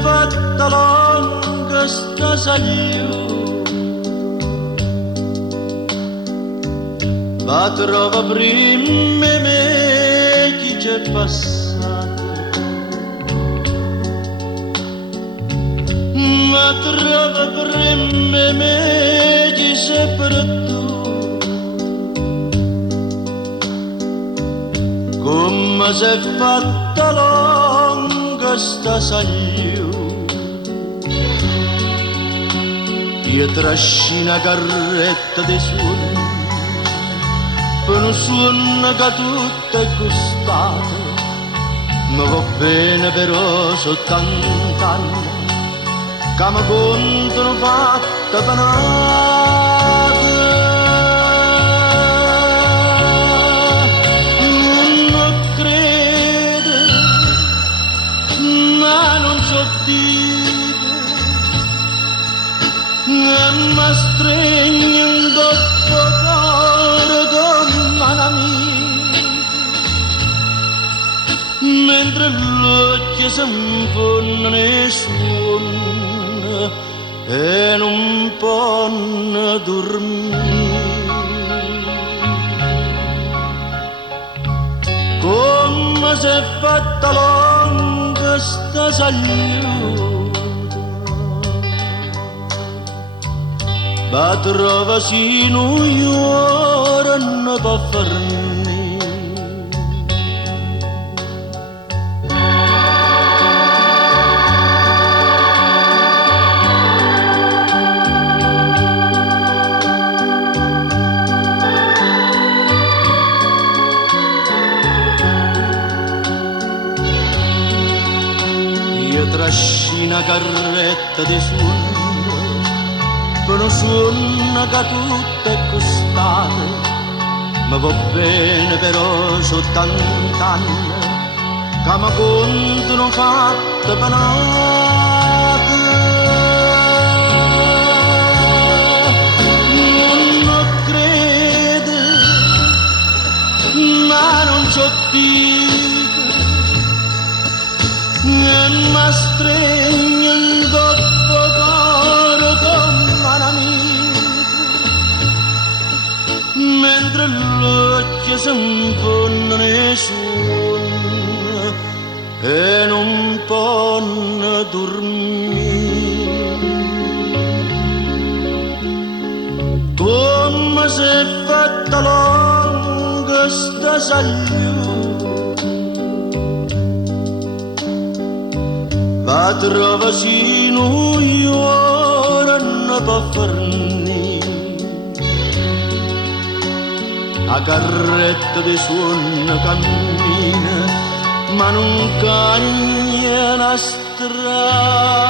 fatta lunga sta saliu, va trova prima me chi c'è passato, va trova prima me chi c'è perduto. Come si è fatta lunga sta saliu, io trascina carretta di suono, per un suono che tutto è costato, mi va bene però soltanto anni, che mi contano fatta penata. Ma stringe un dopo cuore come un'amica, mentre l'occhio si infondono e suona e non può dormire. Come si è fatta lunga sta saliu, ma trova sino ora non può farne. Io trascina carretta di suono, per un suono che tutto è costato, ma va bene però soltanto anni, che mi contano fatte penate. Non crede, ma non c'ho dico, e mi stringe il dopo cuore come un'amica, mentre l'occhio si infondono e suona e non può dormire. Come si è fatta lunga sta saliu, va trova sino ora non può farne. A carretta di suono cammina, ma non cagna la strada.